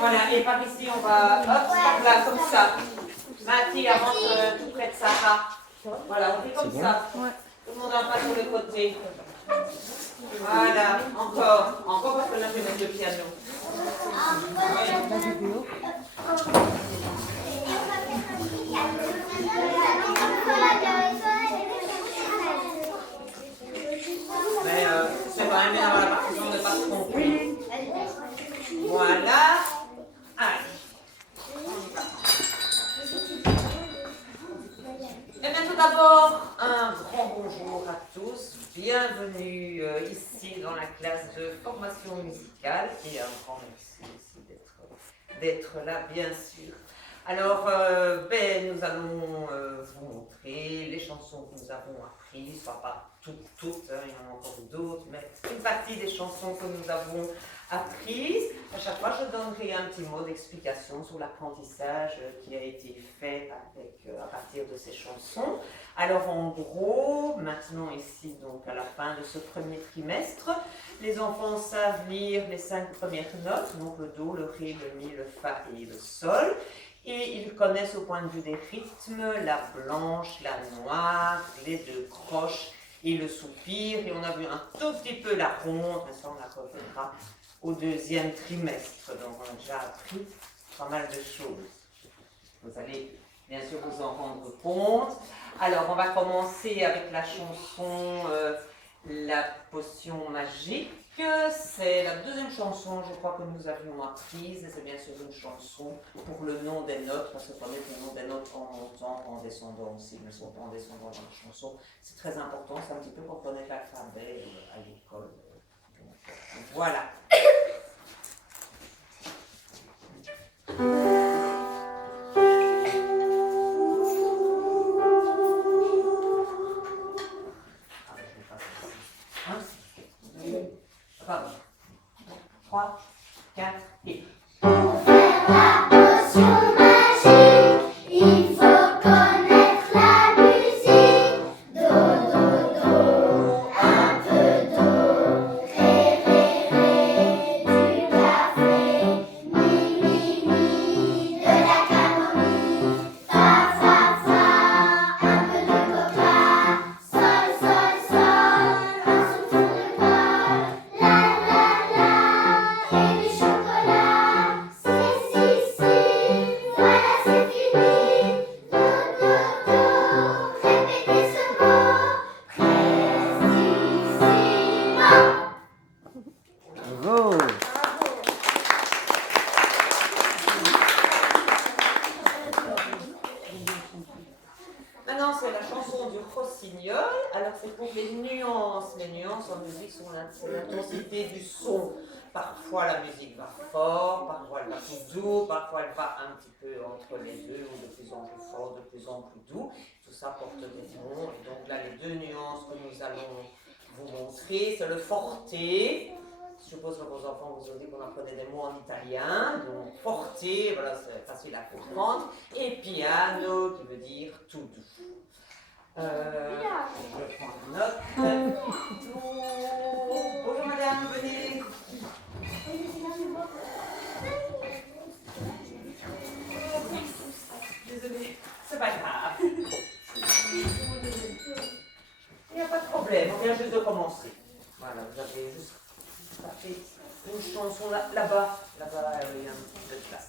Voilà, et par ici, on va, hop, là, comme ça. Mathie avance tout près de Sarah. Voilà, on fait comme ça. Tout le monde en passe sur le côté. Voilà, encore parce que là, je vais mettre le piano. Mais c'est quand même bien d'avoir la partition de ne pas se tromper. Voilà. Allez. Eh bien, tout d'abord, un grand bonjour à tous. Bienvenue ici dans la classe de formation musicale et un grand merci aussi d'être là, bien sûr. Alors, nous allons vous montrer les chansons que nous avons apprises, soit pas toutes, hein, il y en a encore d'autres, mais une partie des chansons que nous avons apprises. À chaque fois, je donnerai un petit mot d'explication sur l'apprentissage qui a été fait à partir de ces chansons. Alors, en gros, maintenant ici, donc à la fin de ce premier trimestre, les enfants savent lire les 5 premières notes, donc le Do, le Ré, le Mi, le Fa et le Sol. Et ils connaissent au point de vue des rythmes la blanche, la noire, les deux croches et le soupir. Et on a vu un tout petit peu la ronde, mais ça on la reverra au deuxième trimestre. Donc on a déjà appris pas mal de choses. Vous allez bien sûr vous en rendre compte. Alors on va commencer avec la chanson La potion magique. C'est la deuxième chanson, je crois, que nous avions apprise, et c'est bien sûr une chanson pour le nom des notes, parce que connaître le nom des notes en montant, en descendant aussi, ne sont pas en descendant dans la chanson. C'est très important, c'est un petit peu pour connaître l'alphabet à l'école. Donc, voilà. Pardon. 3, 4 et... Pour faire la potion magique, il faut connaître la musique. Do, do, do, un peu do. Ré, ré, ré, du café. Mi, mi, mi, de la camomille. Fa, fa, fa, un peu de coca. Sol, sol, sol, un soupçon de colle. La, la, la, et du chocolat. Si, voilà c'est fini. Do, do, do, répétez ce mot. Prestissimo. Bravo. Maintenant, c'est la chanson du rossignol. Alors, c'est pour les nuances. Les nuances en musique sont l'intensité du son. Parfois, la musique va fort, parfois, elle va plus doux, parfois, elle va un petit peu entre les deux, ou de plus en plus fort, de plus en plus doux. Tout ça porte des noms. Et donc, là, les deux nuances que nous allons vous montrer, c'est le forte. Je suppose que vos enfants vous ont dit qu'on apprenait des mots en italien. Donc, forte, voilà, c'est facile à comprendre. Et piano, qui veut dire tout doux. Je prends note. Bonjour madame, venez. Désolée, c'est pas grave. Il n'y a pas de problème, on vient juste de commencer. Voilà, vous avez juste fait une chanson là-bas. Là-bas, il y a un petit peu de place.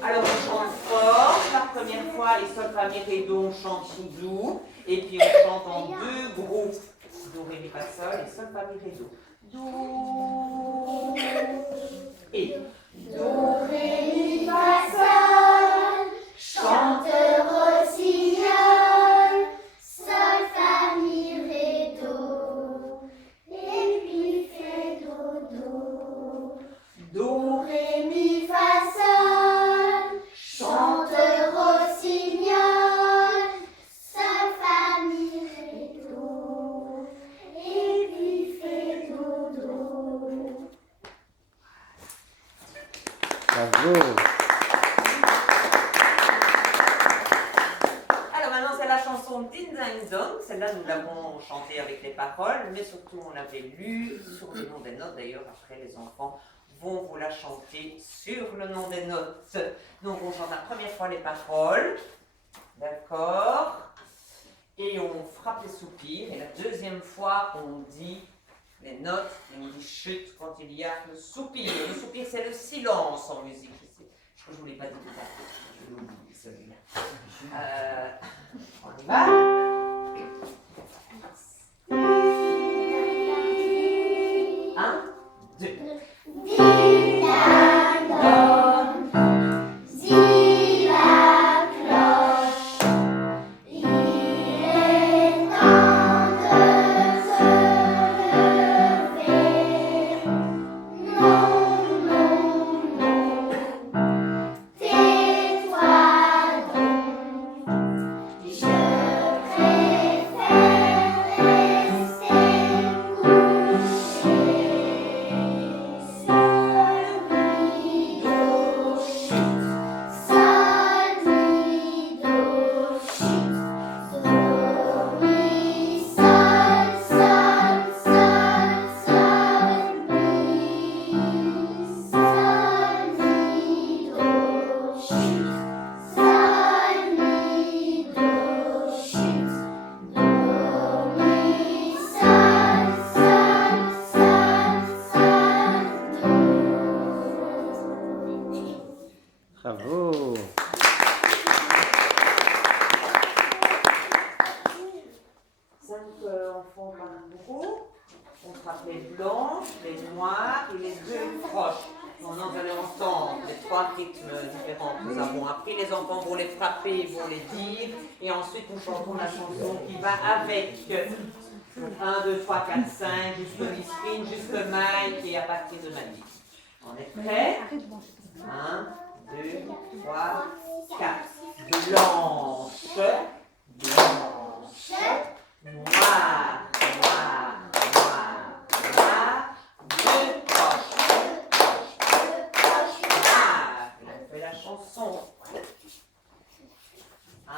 Alors on chante fort, la première fois, et sol, fa, mi, ré, do, on chante tout doux, et puis on chante en deux groupes, do, ré, mi, fa, sol, et sol, fa, mi, ré, do. Do, et Do, ré, mi, fa, sol, chanteur rossignol, sol, fa, mi, ré, do, et puis fait do, do. Do, ré, mi, fa, sol, chanteur rossignol, sol, fa, mi, ré, do, et puis fait do, do. Bravo. alors maintenant c'est la chanson Ding Dang Song, celle-là nous l'avons chantée avec les paroles, mais surtout on l'avait lue sur le nom des notes. D'ailleurs, après les enfants vont vous la chanter sur le nom des notes. Donc on chante la première fois les paroles, d'accord, et on frappe les soupirs, et la deuxième fois on dit les notes, et on dit chut quand il y a le soupir. Le soupir c'est le silence en musique. Je crois que je ne vous l'ai pas dit tout à l'heure, je l'ai oublié celui-là. On y va. Un, deux. Dis la donne, dis la cloche, il est temps de se lever. Non, non, non, tais-toi donc, je préfère rester couché. Bravo. Cinq enfants par groupe. On frappe les blanches, les noires et les deux croches. Maintenant, vous allez entendre les trois rythmes différents que nous avons appris. Les enfants vont les frapper, vont les dire. Et ensuite, nous chantons la chanson qui va avec. 1, 2, 3, 4, 5, jusque Miss Fine, jusque Mike et à partir de Malik. On est prêts? 1, 2, 3, 4. Blanche, blanche, noire, noire, noire, noire, deux croches, noire. Et on fait la chanson. 1,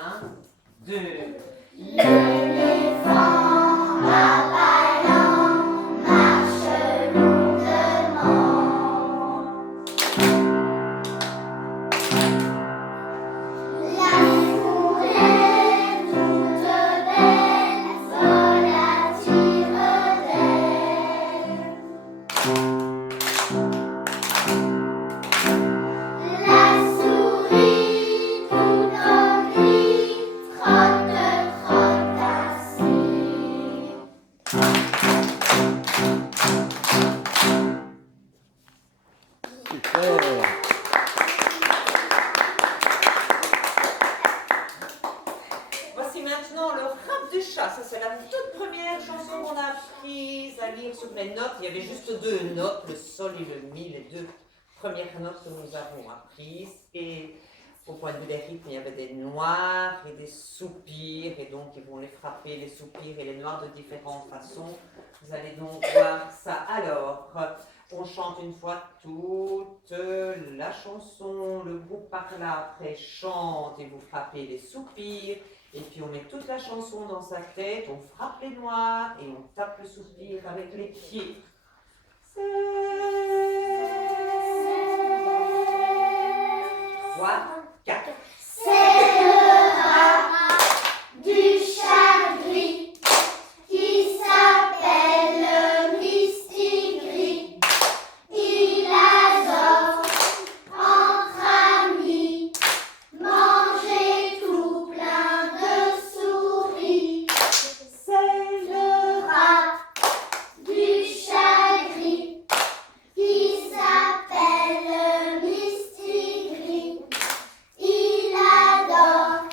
2. L'éléphant avalant marche lourdement. La fourrée toute belle vole à tire-d'aile. La souris tout en gris trotte, trotte assis. Super. Voici maintenant le rap du chat. Ça, c'est la toute première chanson qu'on a apprise à lire sur les notes. Il y avait juste deux notes, le sol et le mi, les deux premières notes que nous avons apprises. Et au point de vue des rythmes, il y avait des noirs et des soupirs. Et donc, ils vont les frapper, les soupirs et les noirs de différentes façons. Vous allez donc voir ça. Alors, on chante une fois toute la chanson. Le groupe par là après chante et vous frappez les soupirs. Et puis on met toute la chanson dans sa tête, on frappe les noirs et on tape le soupir avec les pieds. 3, 4. C'est le rat du chat gris qui s'appelle Mistigris. Il adore entre amis manger tout plein de souris. C'est le rat du chat gris qui s'appelle Mistigris. Il adore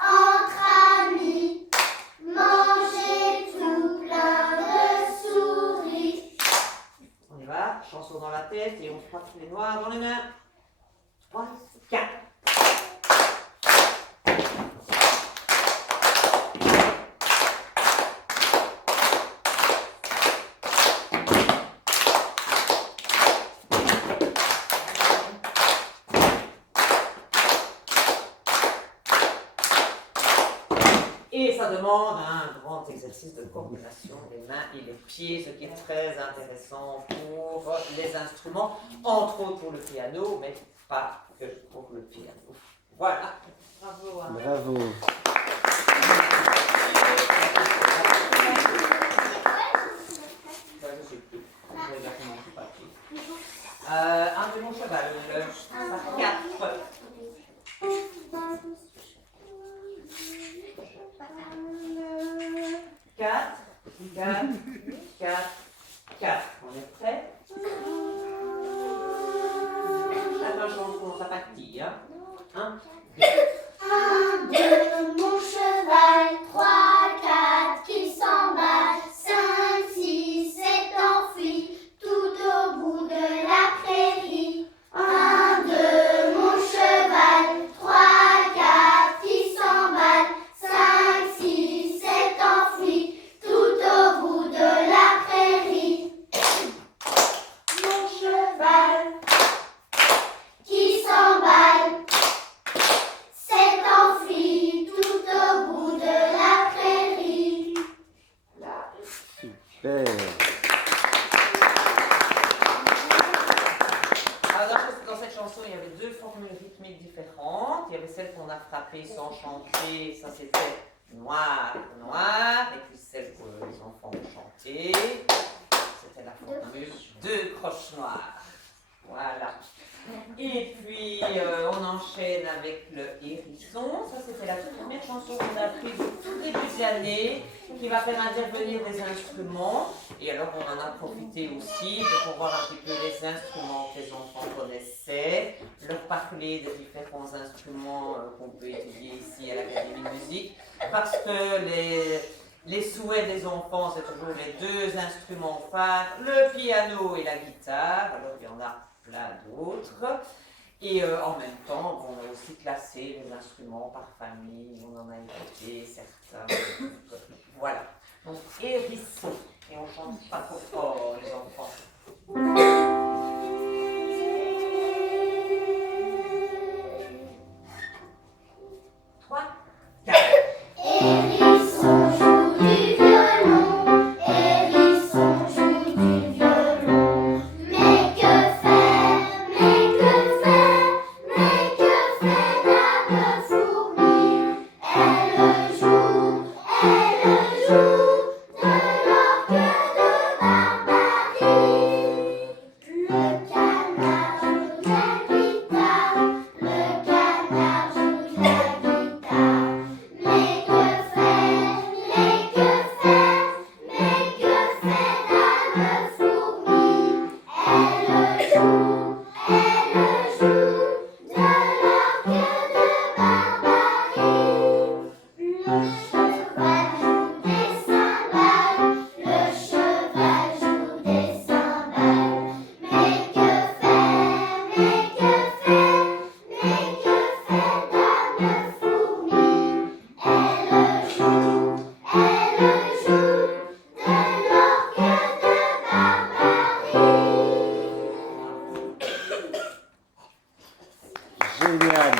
entre amis manger tout plein de souris. On y va, chanson dans la tête et on frappe les noirs dans les mains. 3, 4. Et ça ça demande un grand exercice de coordination des mains et les pieds, ce qui est très intéressant pour les instruments, entre autres pour le piano, mais pas que pour le piano. Voilà. Bravo. Hein. Bravo. Je sais plus. Je vais exactement ce papier. Un de mon cheval, ça fait 4. 4. On est prêt? Chacun chanson sa partie. Hein? 1, 2. 1, 2, mon cheval, 3, 4 qui s'emballe, 5, 6, 7 enfuis, tout au bout de la prairie. 1, 2, mon cheval, 3, 4 qui s'emballe, 5, 6, 7 enfuis, tout au bout de la prairie. Mon cheval qui s'emballe, s'est enfui tout au bout de la prairie. Super. Alors, dans cette chanson, il y avait 2 formules rythmiques différentes. Il y avait celle qu'on a frappée sans chanter, ça c'était noir, noir, et puis celle que les enfants ont chantée, c'était la formule 2 croches noires. Voilà. Et puis, on enchaîne avec le hérisson. Ça, c'était la toute première chanson qu'on a apprise au tout début de l'année, qui va faire intervenir des instruments. Et alors, on en a profité aussi pour voir un petit peu les instruments que les enfants connaissaient, leur parler des différents instruments qu'on peut étudier ici à l'Académie de musique, parce que les souhaits des enfants, c'est toujours les 2 instruments phares, le piano et la guitare. Alors, il y en a plein d'autres. Et en même temps, on a aussi classé les instruments par famille, on en a écouté certains. Voilà. Donc, hérisson. Et on chante pas trop fort, les enfants. 3, 4. Hérisson joue du violon, hérisson joue du violon. Mais que faire, mais que faire, mais que fait Dame Fourmi? Elle joue de l'orgue de barbarie. Le canard joue de la guitare, le canard joue de la guitare. Mais que faire, mais que faire, mais que fait Dame Fourmi? Elle joue de l'orgue de barbarie. Le cheval joue des cymbales, le cheval joue des cymbales. Mais que faire, mais que faire, mais que fait Dame Fourmi? Elle joue de l'orgue de barbarie. Génial.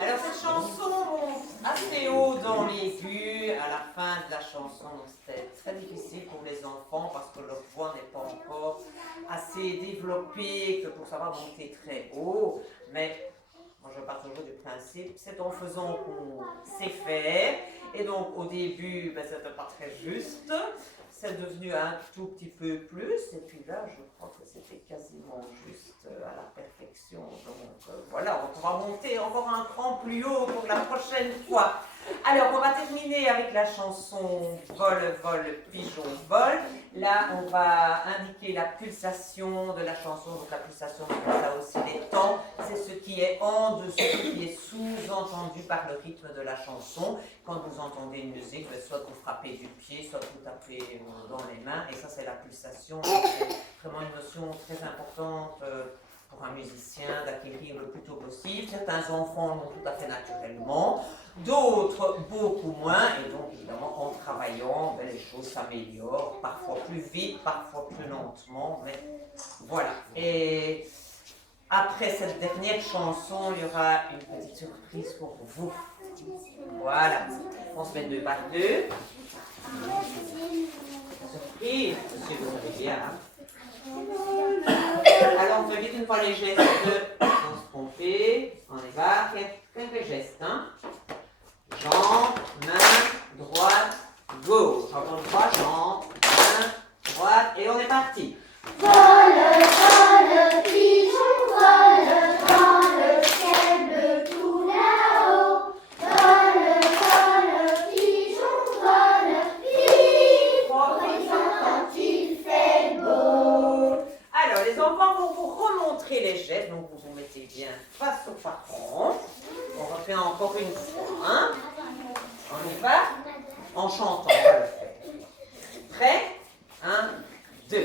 Alors cette chanson monte assez haut dans l'aigu à la fin de la chanson, donc c'était très difficile pour les enfants parce que leur voix n'est pas encore assez développée que pour savoir monter très haut, mais moi je pars toujours du principe, c'est en faisant qu'on sait faire, et donc au début ben, c'était pas très juste, c'est devenu un tout petit peu plus, et puis là je crois que c'était quasiment juste à la perfection, donc voilà, on va monter encore un cran plus haut pour la prochaine fois. Alors on va terminer avec la chanson Vol, vol, pigeon, vol. Là on va indiquer la pulsation de la chanson, donc la pulsation c'est ça aussi les temps, c'est ce qui est en dessous, ce qui est sous-entendu par le rythme de la chanson. Quand vous entendez une musique, soit vous frappez du pied, soit vous tapez dans les mains, et ça c'est la pulsation. C'est vraiment une notion très importante pour un musicien d'acquérir le plus tôt possible. Certains enfants l'ont tout à fait naturellement, d'autres beaucoup moins, et donc évidemment en travaillant, ben, les choses s'améliorent, parfois plus vite, parfois plus lentement, mais voilà. Et Après cette dernière chanson, il y aura une petite surprise pour vous. Voilà. On se met 2 par 2. Surprise, monsieur, vous savez bien. Hein? Alors, on fait vite une fois les gestes sans se tromper. On y va. Quelques gestes. Hein? Jambes, main, droite, gauche. Encore une fois, jambes, main, droite. Et on est parti. Vole, vole, pigeon, vole dans le ciel bleu tout là-haut. Vole, vole, pigeon, vole, vive, profitant quand il fait beau. Alors, les enfants vont vous remontrer les gestes. Donc, vous vous mettez bien face au patron. On refait encore une fois. Hein? On y va? En chantant, on va le faire. Prêt? 1, 2.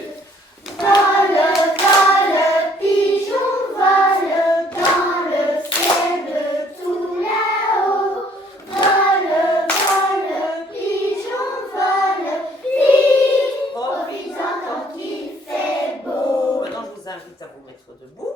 Vole, vole, pigeon, vole dans le ciel bleu tout là-haut. Vole, vole, pigeon, vole, vive, profitant quand il fait beau. Maintenant, je vous invite à vous mettre debout.